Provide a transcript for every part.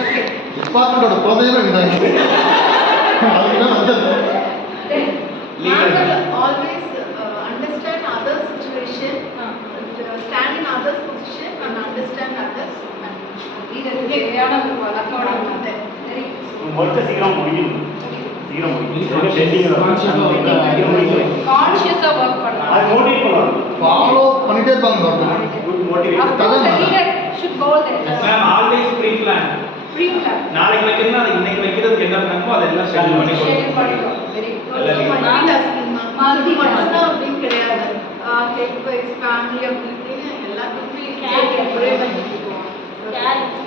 Okay டிபார்ட்மெண்டோட குழந்தையுமே இதாங்க அதுக்குதான் வந்தது. always understand others situation, stand in others position and understand others. இது தேவையான ஒரு வழக்கோட வந்து ஒர்க்கை சீக்கிரம் முடிக்கணும். சீக்கிரம் கான்ஷியஸா வர்க் பண்ணலாம். அது மோட்டிவேட் பண்ணலாம். ஃபாலோ பண்ணிட்டே இருப்பாங்க doctor. Good motivate. Of course, the leader should go there. Ma'am, always pre-plan. Pre-plan. நாளைக்கு வைக்கிறதுனா அது இன்னைக்கு வைக்கிறதுக்கு என்ன பண்ணணுமோ அதெல்லாம் ஷெட்யூல் பண்ணி Schedule பண்ணிக்கணும். Very good. Multi-task அப்படின்னு கிடையாது. Take family அப்படின்னு எல்லாத்துக்குமே ஒரே மாதிரி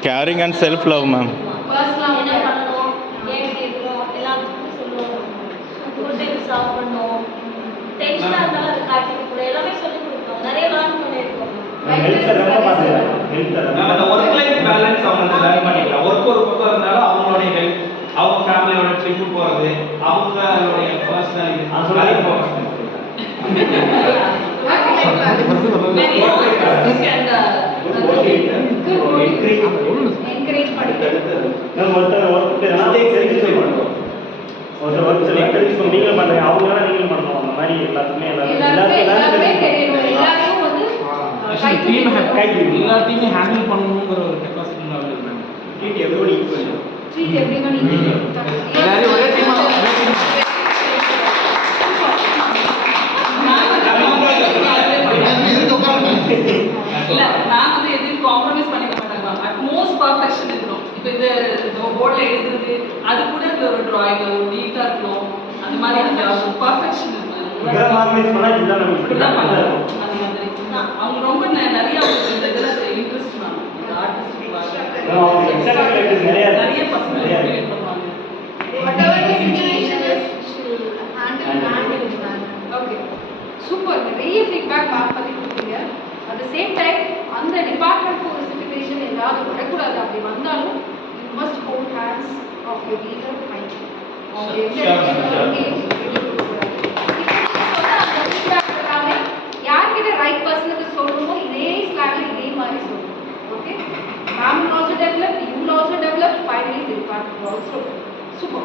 carrying and self love ma'am. பர்சனலா என்ன பண்ணணும், ஏன் கேட்கணும், எல்லாத்துக்கும் சொல்லணும், ஃபுட்டு சாப்பிடணும், டென்ஷனாக இருந்தாலும் அதை காட்டிட்டு கூட எல்லாமே சொல்லிக் கொடுத்தோம். நிறைய லேர்ன் பண்ணியிருக்கோம். ஹெல்த்தை ரொம்ப பார்த்துக்கலாம். ஹெல்த்தை நம்ம அந்த ஒர்க் லைஃப் பேலன்ஸ் அவங்க லேர்ன் பண்ணிக்கலாம். ஒர்க் ஒரு பக்கம் இருந்தாலும் அவங்களுடைய ஹெல்த், அவங்க ஃபேமிலியோட ட்ரிப்பு போகிறது, அவங்களுடைய பர்சனல் லைஃப் போகிறது. என்கரேஜ் பண்ணிட்டு நம்ம ஒருத்தர் ஒர்க் என்கரேஜ் பண்ணுறோம். ஒருத்தர் ஒர்க் என்கரேஜ் பண்ணி நீங்களும் பண்ணுறீங்க, அவங்களால நீங்களும் பண்ணணும். அந்த மாதிரி எல்லாத்துக்குமே எல்லாருமே தெரியணும். எல்லாரையும் வந்து எல்லாத்தையுமே ஹேண்டில் பண்ணணுங்கிற ஒரு கெப்பாசிட்டி லெவல் இருந்தாங்க. Treat everybody equal. Treat everyone equal. எல்லாரும் ஒரே டீமா இல்ல நான் வந்து எதுவும் காம்ப்ரமைஸ் பண்ணிக்க மாட்டாங்க. அட்மோஸ்ட் பர்ஃபெக்ஷன் இருக்கணும். இப்போ இந்த போர்டில் எழுதுறது அது கூட இந்த ஒரு டிராயிங் நீட்டாக இருக்கணும். அந்த மாதிரி அந்த பர்ஃபெக்ஷன் இருக்கணும். காம்ப்ரமைஸ் பண்ணா இதுதான் நமக்கு இப்படிதான் பண்ணணும். அந்த மாதிரி அவங்க ரொம்ப நிறைய இந்த இதில் இன்ட்ரெஸ்ட் மேம். இந்த ஆர்டிஸ்ட் நிறைய பசங்க மோட்டிவேட் பண்ணுவாங்க. whatever the situation is, she'll handle it. Okay. Super. நிறைய ஃபீட்பேக் மேம் பண்ணி கொடுத்தீங்க. At the same time, அந்த டிபார்ட்மெண்ட் ஒரு சிச்சுவேஷன் ஏதாவது வரக்கூடாது. அப்படி வந்தாலும் you must hold hands of your leader right. அவங்க யார்கிட்ட ரைட் பர்சனுக்கு சொல்லணுமோ இதே ஸ்லாங்ல இதே மாதிரி சொல்லணும். Okay, ma'am will also develop, you will also develop, finally the department will also. Super.